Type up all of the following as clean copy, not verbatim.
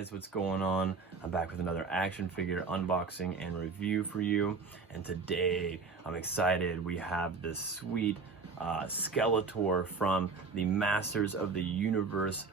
guys, what's going on? I'm back with another action figure unboxing and review for you, and today I'm excited. We have this sweet Skeletor from the Masters of the Universe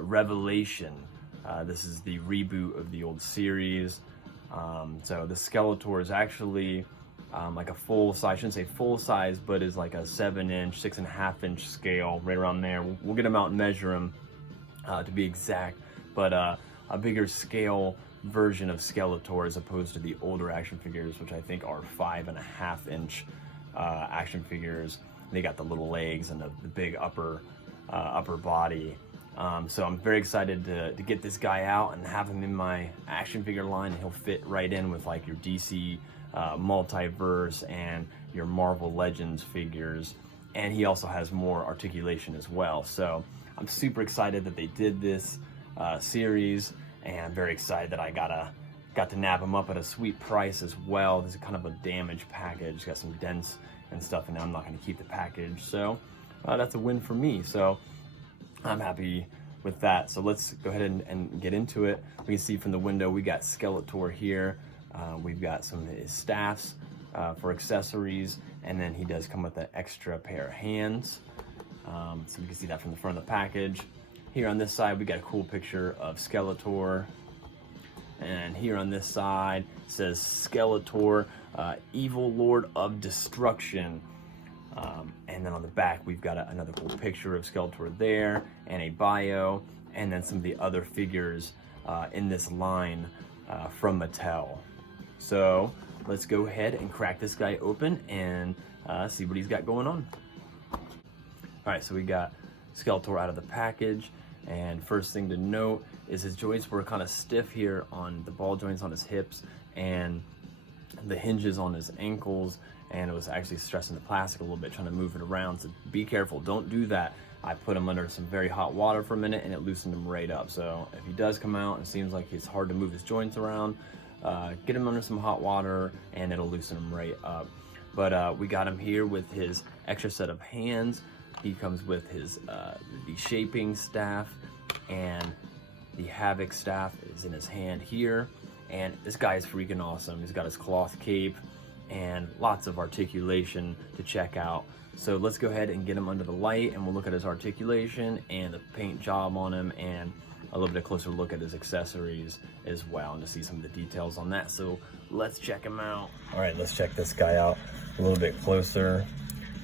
Revelation. This is the reboot of the old series. So the Skeletor is actually like a full size, I shouldn't say full size, but is like a 7-inch, 6.5-inch scale, right around there. We'll get him out and measure him to be exact, but a bigger scale version of Skeletor as opposed to the older action figures, which I think are 5.5-inch action figures. They got the little legs and the big upper body. So I'm very excited to get this guy out and have him in my action figure line. He'll fit right in with like your DC multiverse and your Marvel Legends figures, and he also has more articulation as well. So I'm super excited that they did this series, and I'm very excited that I got to nab him up at a sweet price as well. This is kind of a damaged package, got some dents and stuff, and I'm not going to keep the package, so that's a win for me. So I'm happy with that. So let's go ahead and get into it. We can see from the window we got Skeletor here. We've got some of his staffs for accessories, and then he does come with an extra pair of hands. So we can see that from the front of the package. Here on this side, we got a cool picture of Skeletor. And here on this side, it says Skeletor, Evil Lord of Destruction. And then on the back, we've got another cool picture of Skeletor there, and a bio, and then some of the other figures in this line from Mattel. So let's go ahead and crack this guy open and see what he's got going on. All right, so we got Skeletor out of the package, and first thing to note is his joints were kind of stiff here on the ball joints on his hips and the hinges on his ankles, and it was actually stressing the plastic a little bit, trying to move it around. So be careful, don't do that. I put him under some very hot water for a minute, and it loosened him right up. So if he does come out and seems like it's hard to move his joints around, get him under some hot water and it'll loosen him right up. But we got him here with his extra set of hands. He comes with his the shaping staff, and the Havoc staff is in his hand here. And this guy is freaking awesome. He's got his cloth cape and lots of articulation to check out. So let's go ahead and get him under the light, and we'll look at his articulation and the paint job on him, and a little bit closer look at his accessories as well, and to see some of the details on that. So let's check him out. All right, let's check this guy out a little bit closer.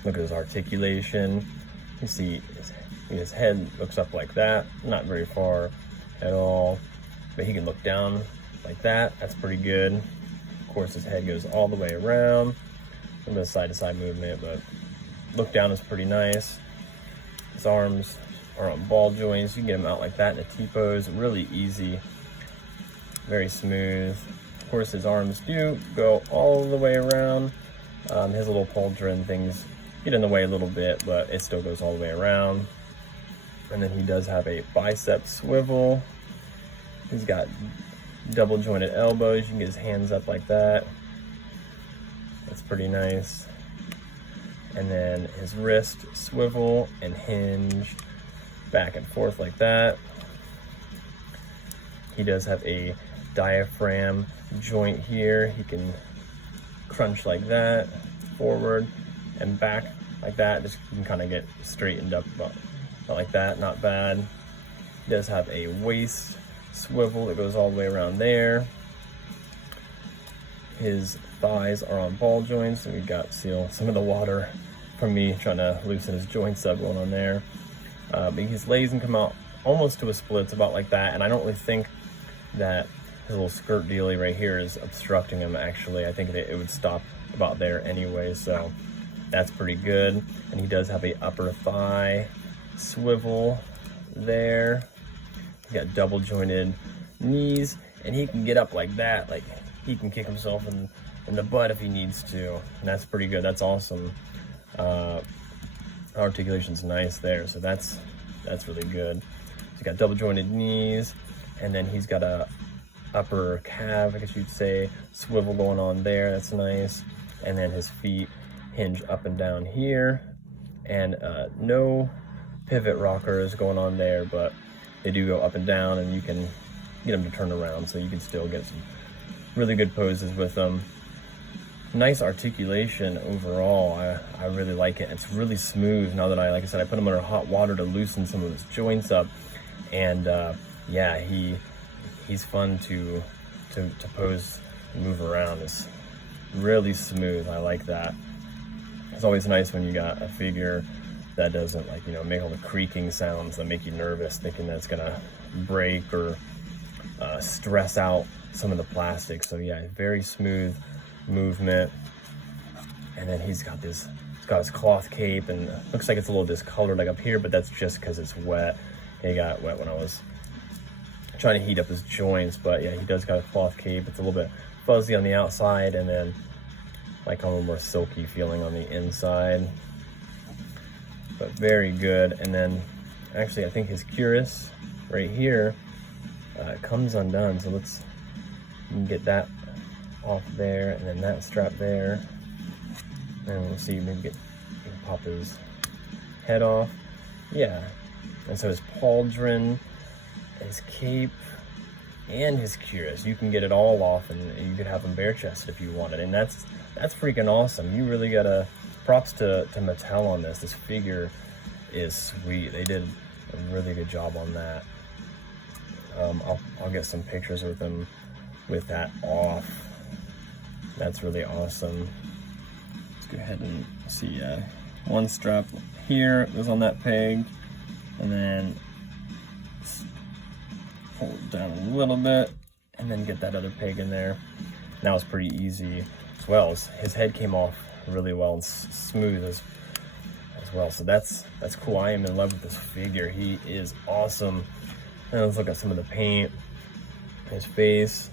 Look at his articulation. You see his head looks up like that, not very far at all, but he can look down like that. That's pretty good. Of course, his head goes all the way around. A little bit of side-to-side movement, but look down is pretty nice. His arms are on ball joints. You can get him out like that in a T-pose, really easy, very smooth. Of course, his arms do go all the way around. His little pauldron things get in the way a little bit, but it still goes all the way around. And then he does have a bicep swivel. He's got double jointed elbows. You can get his hands up like that. That's pretty nice. And then his wrist swivel and hinge back and forth like that. He does have a diaphragm joint here. He can crunch like that, forward and back like that. Just you can kind of get straightened up about like that, not bad. He does have a waist swivel that goes all the way around there. His thighs are on ball joints, and we got some of the water from me trying to loosen his joints up going on there. But his legs can come out almost to a split, it's about like that, and I don't really think that his little skirt dealy right here is obstructing him. Actually, I think it would stop about there anyway, so that's pretty good. And he does have a upper thigh swivel there. He's got double jointed knees, and he can get up like that. Like, he can kick himself in the butt if he needs to, and that's pretty good. That's awesome. Articulation's nice there, so that's really good. He's got double jointed knees, and then he's got a upper calf, I guess you'd say, swivel going on there. That's nice. And then his feet hinge up and down here, and no pivot rockers going on there, but they do go up and down, and you can get him to turn around so you can still get some really good poses with them. Nice articulation overall. I really like it. It's really smooth now that like I said, I put him under hot water to loosen some of his joints up. And yeah, he's fun to pose and move around. It's really smooth. I like that. It's always nice when you got a figure that doesn't, like, you know, make all the creaking sounds that make you nervous, thinking that it's gonna break or stress out some of the plastic. So yeah, very smooth movement. And then he's got his cloth cape, and it looks like it's a little discolored like up here, but that's just because it's wet. He got wet when I was trying to heat up his joints. But yeah, he does got a cloth cape. It's a little bit fuzzy on the outside, and then like a little more silky feeling on the inside, but very good. And then actually I think his cuirass right here comes undone, so let's get that off there, and then that strap there, and we'll see, maybe pop his head off. Yeah, and so his pauldron, his cape, and his cuirass, you can get it all off, and you could have him bare chested if you wanted. And that's freaking awesome. You really gotta props to Mattel on this. This figure is sweet. They did a really good job on that. I'll get some pictures with them with that off. That's really awesome. Let's go ahead and see. One strap here goes on that peg, and then pull it down a little bit, and then get that other peg in there. That was pretty easy as well. His head came off really well and smooth as well. So that's cool. I am in love with this figure. He is awesome. And let's look at some of the paint. His face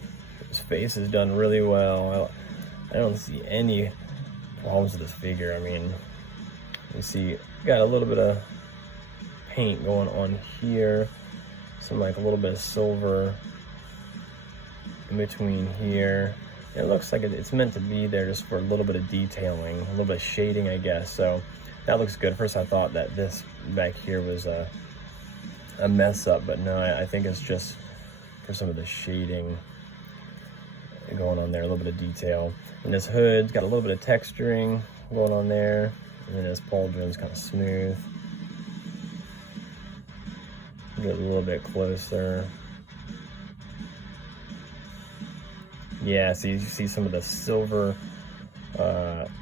is done really well. I don't see any problems with this figure. I mean, you see, got a little bit of paint going on here, some like a little bit of silver in between here. It looks like it's meant to be there just for a little bit of detailing, a little bit of shading, I guess. So that looks good. First I thought that this back here was a mess up, but no, I think it's just for some of the shading going on there, a little bit of detail. And this hood's got a little bit of texturing going on there, and then his pauldron's kind of smooth. Get a little bit closer. Yeah, so you see some of the silver,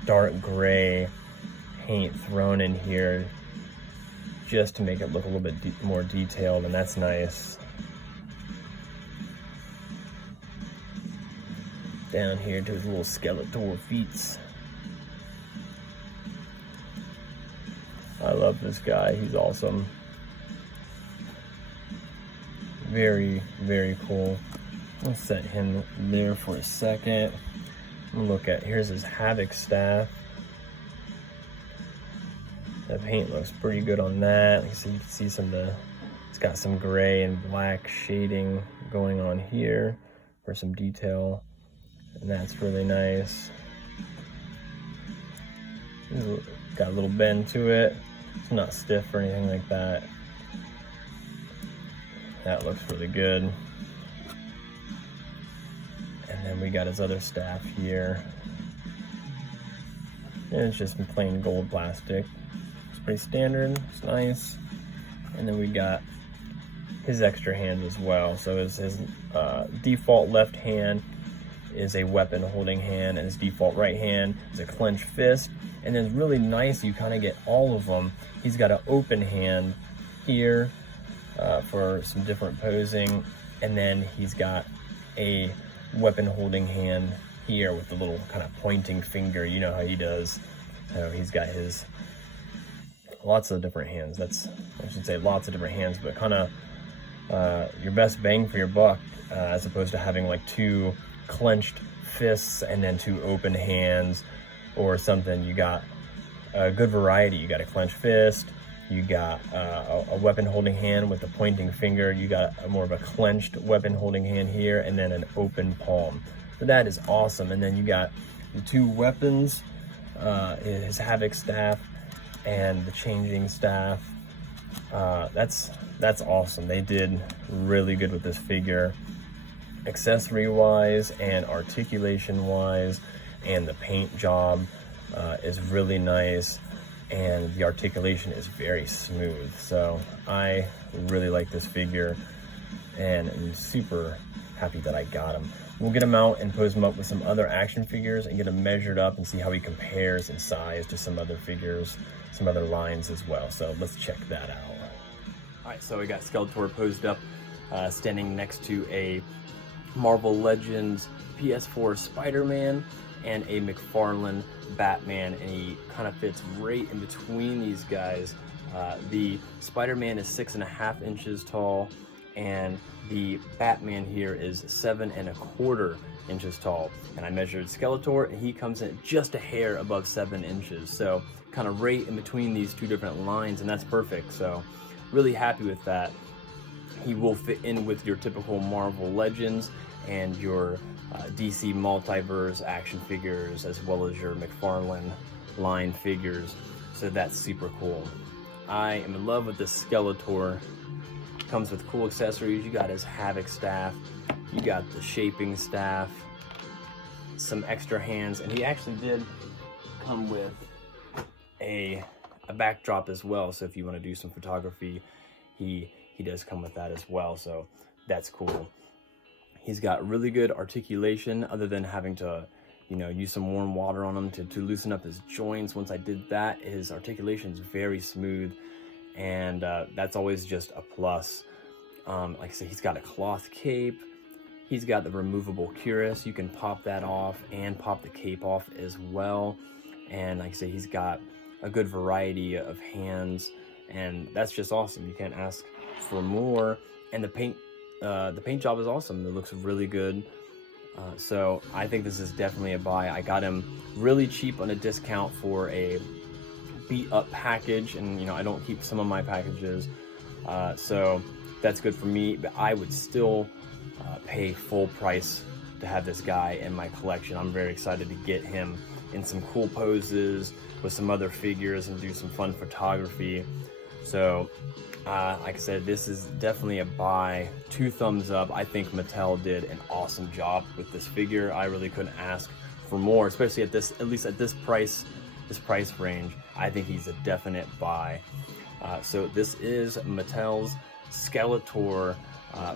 dark gray paint thrown in here just to make it look a little bit more detailed, and that's nice. Down here to his little skeletor feet. I love this guy. He's awesome. Very, very cool. Let's set him there for a second. Look at, here's his Havoc staff. The paint looks pretty good on that. Like I said, you can see some of the, it's got some gray and black shading going on here for some detail, and that's really nice. Got a little bend to it. It's not stiff or anything like that. That looks really good. And then we got his other staff here. And it's just plain gold plastic. It's pretty standard, it's nice. And then we got his extra hand as well. So his default left hand is a weapon holding hand, and his default right hand is a clenched fist. And then it's really nice, you kind of get all of them. He's got an open hand here for some different posing, and then he's got a weapon holding hand here with the little kind of pointing finger. You know how he does. He's got his lots of different hands. I should say lots of different hands, but kind of your best bang for your buck, as opposed to having like two clenched fists and then two open hands or something. You got a good variety. You got a clenched fist, you got a weapon holding hand with a pointing finger, you got more of a clenched weapon holding hand here, and then an open palm. So that is awesome. And then you got the two weapons, his Havoc staff and the changing staff. That's awesome. They did really good with this figure. accessory wise and articulation wise, and the paint job is really nice, and the articulation is very smooth. So I really like this figure, and I'm super happy that I got him. We'll get him out and pose him up with some other action figures and get him measured up and see how he compares in size to some other figures, some other lines as well. So let's check that out. All right, so we got Skeletor posed up, standing next to a Marvel Legends PS4 Spider-Man and a McFarlane Batman, and he kind of fits right in between these guys. The Spider-Man is 6.5 inches tall, and the Batman here is 7.25 inches tall. And I measured Skeletor, and he comes in just a hair above 7 inches. So kind of right in between these two different lines, and that's perfect. So really happy with that. He will fit in with your typical Marvel Legends and your DC Multiverse action figures, as well as your McFarlane line figures. So that's super cool. I am in love with this Skeletor. Comes with cool accessories. You got his Havoc staff, you got the shaping staff, some extra hands, and he actually did come with a backdrop as well. So if you want to do some photography, he does come with that as well. So that's cool. He's got really good articulation, other than having to, you know, use some warm water on him to loosen up his joints. Once I did that, his articulation is very smooth, and that's always just a plus. Like I said, he's got a cloth cape. He's got the removable cuirass. You can pop that off and pop the cape off as well. And like I said, he's got a good variety of hands, and that's just awesome. You can't ask for more. And the paint job is awesome. It looks really good. So I think this is definitely a buy. I got him really cheap on a discount for a beat up package, and you know, I don't keep some of my packages, so that's good for me. But I would still pay full price to have this guy in my collection. I'm very excited to get him in some cool poses with some other figures and do some fun photography. So like I said, this is definitely a buy. 2 thumbs up. I think Mattel did an awesome job with this figure. I really couldn't ask for more, especially at least at this price range. I think he's a definite buy. So this is Mattel's Skeletor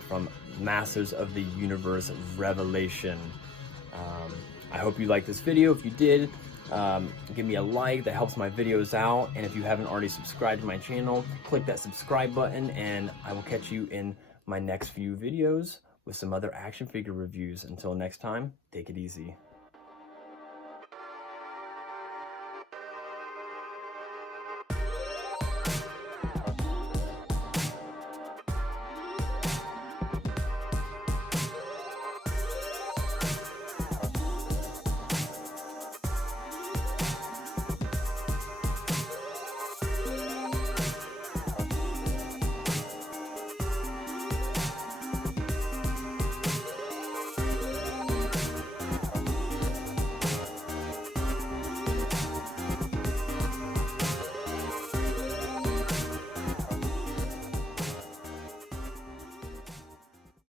from Masters of the Universe Revelation. I hope you liked this video. If you did, give me a like. That helps my videos out. And if you haven't already subscribed to my channel, click that subscribe button, and I will catch you in my next few videos with some other action figure reviews. Until next time, take it easy.